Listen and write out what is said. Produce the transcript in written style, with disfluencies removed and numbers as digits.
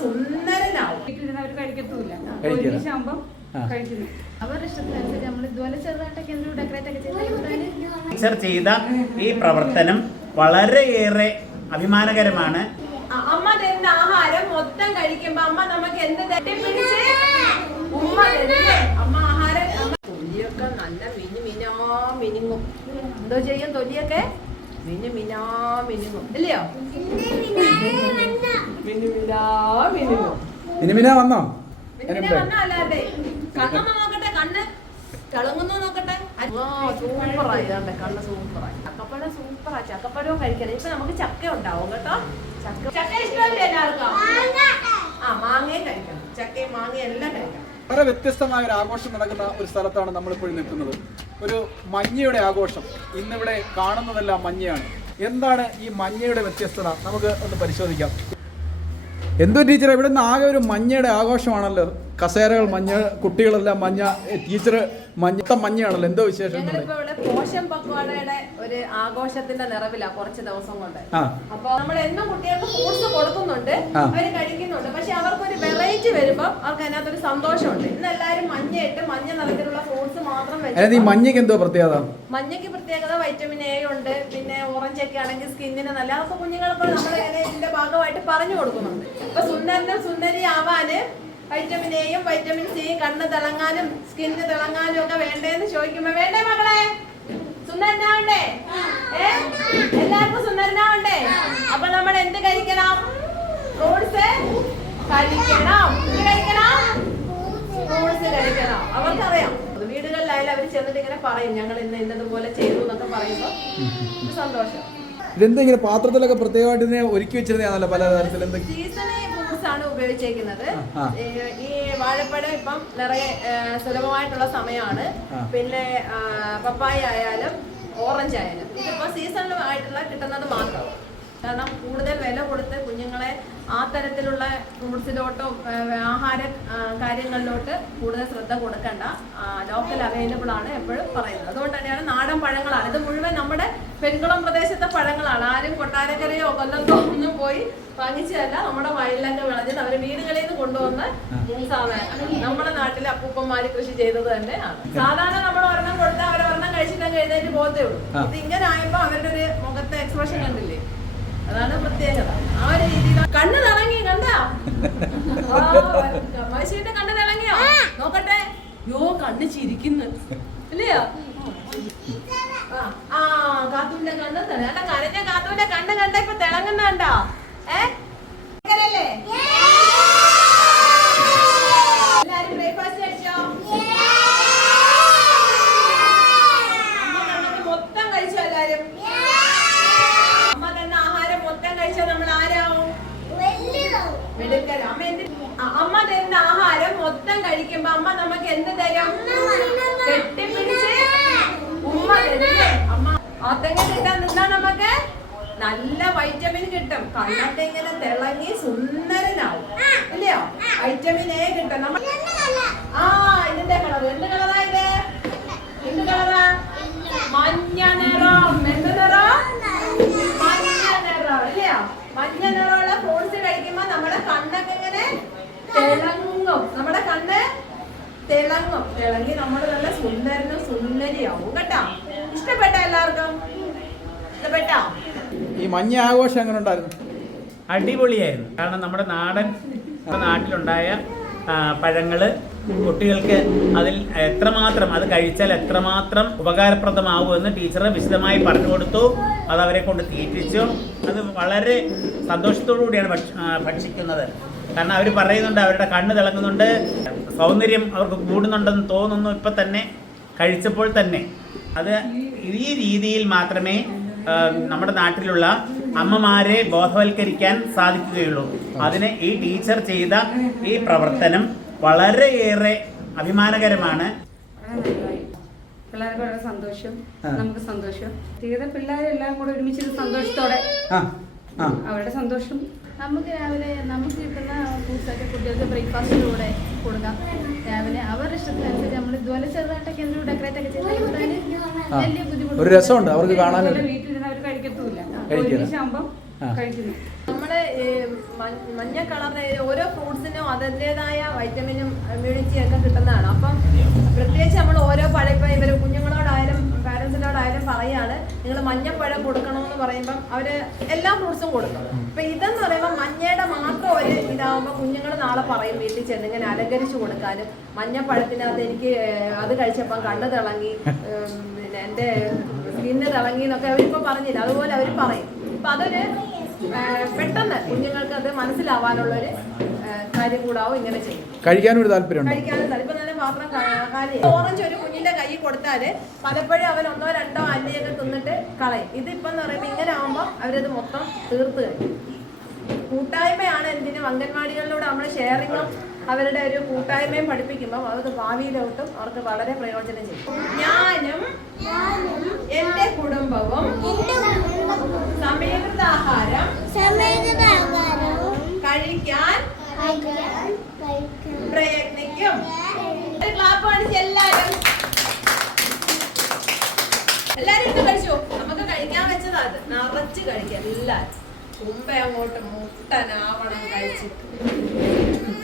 സുന്ദരനാവും. അവർ കഴിക്കത്തുമില്ല. അവരുടെ ഇഷ്ടത്തിനനുസരിച്ച് നമ്മൾ ഇതുപോലെ ചെറുതായിട്ടൊക്കെ എന്തെങ്കിലും ഡെക്കറേറ്റ് ഒക്കെ ടീച്ചർ ചെയ്ത ഈ പ്രവർത്തനം വളരെയേറെ അഭിമാനകരമാണ്. അമ്മ തരുന്ന ആഹാരം മൊത്തം കഴിക്കുമ്പോ അമ്മ നമുക്ക് എന്ത് തെറ്റിപ്പിടിച്ച് ഉമ്മ തരില്ലേ? അമ്മ ആഹാരം തൊലിയൊക്കെ നല്ല മിനുങ്ങും. എന്തോ ചെയ്യും? തൊലിയൊക്കെ മിനുങ്ങും ഇല്ലയോ? വന്നോ? അല്ലാതെ കണ്ണൊന്ന് നോക്കട്ടെ, കണ്ണ് തിളങ്ങുന്നു നോക്കട്ടെ. സൂപ്പറായി കണ്ണ്, സൂപ്പറായി. ചക്കപ്പഴം സൂപ്പറായി. ചക്കപ്പഴവും കഴിക്കണം. ഇപ്പൊ നമുക്ക് ചക്ക ഉണ്ടാവും കേട്ടോ. ചക്ക ഇഷ്ടമല്ലേ എല്ലാവർക്കും? മാങ്ങയും കഴിക്കണം. ചക്കയും മാങ്ങയും എല്ലാം കഴിക്കണം. വളരെ വ്യത്യസ്തമായ ഒരു ആഘോഷം നടക്കുന്ന ഒരു സ്ഥലത്താണ് നമ്മളിപ്പോൾ നിൽക്കുന്നത്. ഒരു മഞ്ഞയുടെ ആഘോഷം. ഇന്നിവിടെ കാണുന്നതെല്ലാം മഞ്ഞയാണ്. എന്താണ് ഈ മഞ്ഞയുടെ വ്യത്യസ്തത? നമുക്ക് ഒന്ന് പരിശോധിക്കാം. എന്തോ ടീച്ചർ, ഇവിടെ നിന്ന് ആകെ ഒരു മഞ്ഞയുടെ ആഘോഷമാണല്ലോ. കസേരകൾ മഞ്ഞ, കുട്ടികളെല്ലാം മഞ്ഞ, ടീച്ചർ മഞ്ഞയാണല്ലോ. എന്തോ വിശേഷം? പോഷൻ പക്വാടയുടെ ഒരു ആഘോഷത്തിന്റെ നിറവിലാ കുറച്ച് ദിവസം കൊണ്ട്. അപ്പൊ നമ്മൾ എന്നും കുട്ടികൾക്ക് ഫ്രൂട്ട്സ് കൊടുക്കുന്നുണ്ട്, അവര് കഴിക്കുന്നുണ്ട്. പക്ഷെ അവർക്കൊരു വെറൈറ്റി വരുമ്പോ അവർക്ക് അതിനകത്തൊരു സന്തോഷമുണ്ട്. ഇന്ന് എല്ലാവരും മഞ്ഞയിട്ട് മഞ്ഞ നിറത്തിലുള്ള ഫ്രൂട്ട്സ് മാത്രം വെച്ചു. ഈ മഞ്ഞയ്ക്ക് എന്തോ പ്രത്യേകത? മഞ്ഞയ്ക്ക് പ്രത്യേകത വൈറ്റമിൻ എ ഉണ്ട്. പിന്നെ ഓറഞ്ച് ഒക്കെ ആണെങ്കിൽ സ്കിന്നിന് നല്ല. അതൊക്കെ കുഞ്ഞുങ്ങൾക്ക് നമ്മൾ ഇതിന്റെ ഭാഗമായിട്ട് പറഞ്ഞു കൊടുക്കുന്നുണ്ട്. ഇപ്പൊ സുന്ദരനും സുന്ദരി ആവാന് വൈറ്റമിൻ എയും വൈറ്റമിൻ സിയും കണ്ണ് തിളങ്ങാനും സ്കിന്ന് തിളങ്ങാനും ഒക്കെ വേണ്ടേന്ന് ചോദിക്കുമ്പോ വേണ്ടേ മക്കളെ? സുന്ദരനാവണ്ടേ? എല്ലാവർക്കും സുന്ദരനാവണ്ടേ? അപ്പൊ നമ്മൾ എന്ത് കഴിക്കണം? ഫ്രൂട്ട്സ് കഴിക്കണം. ഫ്രൂട്ട്സ് കഴിക്കണം. അവർക്കറിയാം. വീടുകളിലായാലും അവർ ചെന്നിട്ട് ഇങ്ങനെ പറയും, ഞങ്ങൾ ഇന്നതുപോലെ ചെയ്തു എന്നൊക്കെ പറയുമ്പോ സന്തോഷം. ഇതെന്താ ഇങ്ങനെ പാത്രത്തിലൊക്കെ പ്രത്യേകമായിട്ട് ഒരുക്കി വെച്ചിരുന്നതാണല്ലോ പല തരത്തിൽ? ആണ് ഉപയോഗിച്ചേക്കുന്നത്. ഈ വാഴപ്പഴം ഇപ്പം നിറയെ സുലഭമായിട്ടുള്ള സമയമാണ്. പിന്നെ പപ്പായ ആയാലും ഓറഞ്ച് ആയാലും ഇതിപ്പോ സീസണലായിട്ടുള്ള കിട്ടുന്നത് മാത്രം. കാരണം കൂടുതൽ വില കൊടുത്ത് കുഞ്ഞുങ്ങളെ ആ തരത്തിലുള്ള ഫ്രൂട്ട്സിലോട്ടും ആഹാര കാര്യങ്ങളിലോട്ട് കൂടുതൽ ശ്രദ്ധ കൊടുക്കണ്ട. ലോക്കൽ അവൈലബിൾ ആണ് എപ്പോഴും പറയുന്നത്. അതുകൊണ്ട് തന്നെയാണ് നാടൻ പഴങ്ങളാണ്. ഇത് മുഴുവൻ നമ്മുടെ പെരുകുളം പ്രദേശത്തെ പഴങ്ങളാണ്. ആരും കൊട്ടാരക്കരയോ കൊല്ലത്തോ ഒന്നും പോയി വാങ്ങിച്ചതല്ല. നമ്മുടെ വയലിലൊക്കെ വിളഞ്ഞത് അവർ വീടുകളിൽ നിന്ന് കൊണ്ടുവന്ന് നമ്മുടെ നാട്ടിലെ അപ്പൂപ്പന്മാര് കൃഷി ചെയ്തത് തന്നെയാണ്. സാധാരണ നമ്മൾ ഒരെണ്ണം കൊടുത്താൽ അവർ ഒരെണ്ണം കഴിച്ചിട്ടങ്ങ് എഴുന്നേറ്റ് പോകത്തേ ഉള്ളൂ. ഇത് ഇങ്ങനെ ആയപ്പോ അവരുടെ ഒരു മുഖത്തെ എക്സ്പ്രഷൻ കണ്ടില്ലേ? അതാണ് പ്രത്യേകത. ആ ഒരു രീതിയിൽ കണ്ണ് തിളങ്ങി. കണ്ടാ മനുഷ്യന്റെ കണ്ണ് തിളങ്ങിയോ? നോക്കട്ടെ. കണ്ണ് ചിരിക്കുന്നു ഇല്ലയോ? കാത്തൂന്റെ കണ്ണ് നല്ല കരഞ്ഞ കാത്തൂന്റെ കണ്ണ് കണ്ട ഇപ്പൊ തിളങ്ങുന്നുണ്ടോ? എല്ലാരും ബ്രേക്ക്ഫാസ്റ്റ് കഴിച്ചോ? മൊത്തം കഴിച്ചോ? എല്ലാരും അമ്മ തന്നെ ആഹാരം മൊത്തം കഴിച്ചോ? നമ്മൾ ആരാവും? അമ്മ തരുന്ന ആഹാരം മൊത്തം കഴിക്കുമ്പോ അമ്മ നമുക്ക് എന്ത് തരും? കെട്ടിപ്പിടിച്ച് ഉമ്മ തരില്ലേ? അമ്മ അതെങ്ങനെ കിട്ടാൻ നിന്നാ നമുക്ക് നല്ല വൈറ്റമിൻ കിട്ടും. കണ്ണൊക്കെ ഇങ്ങനെ തിളങ്ങി സുന്ദരനാവും ഇല്ലയോ? വൈറ്റമിൻ എ കിട്ടും. നമ്മൾ ഇതിന്റെ കളർ എന്ത് കളറാ? ഇത് എന്ത് കളറാ? മഞ്ഞ നിറം. എന്ത് നിറം? മഞ്ഞ നിറം ഇല്ലയോ? മഞ്ഞ നിറമുള്ള ഫ്രൂട്ട്സ് കഴിക്കുമ്പോ നമ്മുടെ കണ്ണൊക്കെ ഇങ്ങനെ തിളങ്ങും. നമ്മുടെ കണ്ണ് തിളങ്ങി നമ്മൾ നല്ല സുന്ദരനും സുന്ദരിയാവും കേട്ടോ. ഇഷ്ടപ്പെട്ട എല്ലാവർക്കും? ഇഷ്ടപ്പെട്ടോ? ഈ മഞ്ഞ ആഘോഷം എങ്ങനെ ഉണ്ടായിരുന്നു? അടിപൊളിയായിരുന്നു. കാരണം നമ്മുടെ നാട്ടിലുണ്ടായ പഴങ്ങള് കുട്ടികൾക്ക് അതിൽ എത്രമാത്രം അത് കഴിച്ചാൽ എത്രമാത്രം ഉപകാരപ്രദമാവുമെന്ന് ടീച്ചർ വിശദമായി പറഞ്ഞു കൊടുത്തു. അത് അവരെ കൊണ്ട് തീറ്റിച്ചു. അത് വളരെ സന്തോഷത്തോടു കൂടിയാണ് ഭക്ഷിക്കുന്നത്. കാരണം അവർ പറയുന്നുണ്ട് അവരുടെ കണ്ണ് തിളങ്ങുന്നുണ്ട്, സൗന്ദര്യം അവർക്ക് കൂടുന്നുണ്ടെന്ന് തോന്നുന്നു ഇപ്പം തന്നെ കഴിച്ചപ്പോൾ തന്നെ. അത് ഈ രീതിയിൽ മാത്രമേ നമ്മുടെ നാട്ടിലുള്ള അമ്മമാരെ ബോധവൽക്കരിക്കാൻ സാധിക്കുകയുള്ളൂ. അതിന് ഈ ടീച്ചർ ചെയ്ത ഈ പ്രവർത്തനം വളരെയേറെ അഭിമാനകരമാണ്. പിള്ളേർക്ക് വളരെ സന്തോഷം, നമുക്ക് സന്തോഷം. തീരെ പിള്ളേരെല്ലാം കൂടെ ഒരുമിച്ച് സന്തോഷത്തോടെ അവരുടെ സന്തോഷം. നമുക്ക് രാവിലെ നമുക്ക് കിട്ടുന്ന ഫ്രൂട്ട്സൊക്കെ കുട്ടികൾക്ക് ബ്രേക്ക്ഫാസ്റ്റിലൂടെ കൊടുക്കാം. രാവിലെ അവരുടെ ഇഷ്ടത്തിനനുസരിച്ച് നമ്മൾ ഇതുപോലെ ചെറുതായിട്ടൊക്കെ എന്തെങ്കിലും ഡെക്കറേറ്റ് ഒക്കെ ചെയ്ത് വലിയ ബുദ്ധിമുട്ട്. ഒരു രസമുണ്ട് അവർക്ക് കാണാൻ. വീട്ടിലിരുന്ന് അവർ കഴിക്കത്തുമില്ല. ഒരുമിച്ചാകുമ്പോൾ കഴിക്കുന്നു. നമ്മുടെ മഞ്ഞ കളറിന് ഓരോ ഫ്രൂട്ട്സിനും അതിൻ്റെതായ വൈറ്റമിനും ഇമ്മ്യൂണിറ്റിയും ഒക്കെ കിട്ടുന്നതാണ്. അപ്പം പ്രത്യേകിച്ച് നമ്മൾ ഓരോ പഴം ഇപ്പം ഇവർ കുഞ്ഞുങ്ങളോടായാലും പാരൻസിനോടായാലും പറയാണ് നിങ്ങൾ മഞ്ഞപ്പഴം കൊടുക്കണമെന്ന് പറയുമ്പം അവർ എല്ലാ ഫ്രൂട്ട്സും കൊടുക്കും. അപ്പം ഇതെന്ന് പറയുമ്പോൾ മഞ്ഞയുടെ മാത്രം ഒരു ഇതാകുമ്പോൾ കുഞ്ഞുങ്ങൾ നാളെ പറയും വീട്ടിൽ ചെന്ന് ഇങ്ങനെ അലങ്കരിച്ച് കൊടുക്കാനും മഞ്ഞപ്പഴത്തിനകത്ത് എനിക്ക് അത് കഴിച്ചപ്പം കണ്ണ് തിളങ്ങി, പിന്നെ എൻ്റെ സ്കിന്ന് തിളങ്ങി എന്നൊക്കെ അവരിപ്പോൾ പറഞ്ഞില്ല, അതുപോലെ അവർ പറയും. അപ്പം അതൊരു പെട്ടെന്ന് കുഞ്ഞുങ്ങൾക്ക് അത് മനസ്സിലാവാനുള്ളൊരു കാര്യം കൂടാവും ഇങ്ങനെ ചെയ്യും. കഴിക്കാനും ഒരു താല്പര്യമുണ്ട്. കഴിക്കാനും ഇപ്പം തന്നെ പാത്രം കാര്യം ഓറഞ്ച് ഒരു കുഞ്ഞിന്റെ കൈ കൊടുത്താൽ പലപ്പോഴും അവൻ 1 2 അല്ലിയൊക്കെ തിന്നിട്ട് കളയും. ഇതിപ്പം എന്ന് പറയുമ്പോൾ ഇങ്ങനെ ആകുമ്പോൾ അവരത് മൊത്തം തീർത്ത് കഴിയും. കൂട്ടായ്മയാണ് എന്തിനും അംഗൻവാടികളിലൂടെ നമ്മൾ ഷെയറിങ്ങും അവരുടെ ഒരു കൂട്ടായ്മയും പഠിപ്പിക്കുമ്പോൾ അത് ഭാവിയിലോട്ടും അവർക്ക് വളരെ പ്രയോജനം ചെയ്യും. ഞാനും എന്റെ കുടുംബവും സമീകൃതാഹാരം കഴിക്കാൻ പ്രയത്നിക്കും. ഒരു ക്ലാപ്പ് കാണിച്ച് എല്ലാരും ഇത് കഴിച്ചു. നമുക്ക് കഴിക്കാൻ വെച്ചതാ, അത് നിറച്ച് കഴിക്കാം എല്ലാരും. മുമ്പേ അങ്ങോട്ട് മുട്ടനാവണം കഴിച്ചിട്ട്.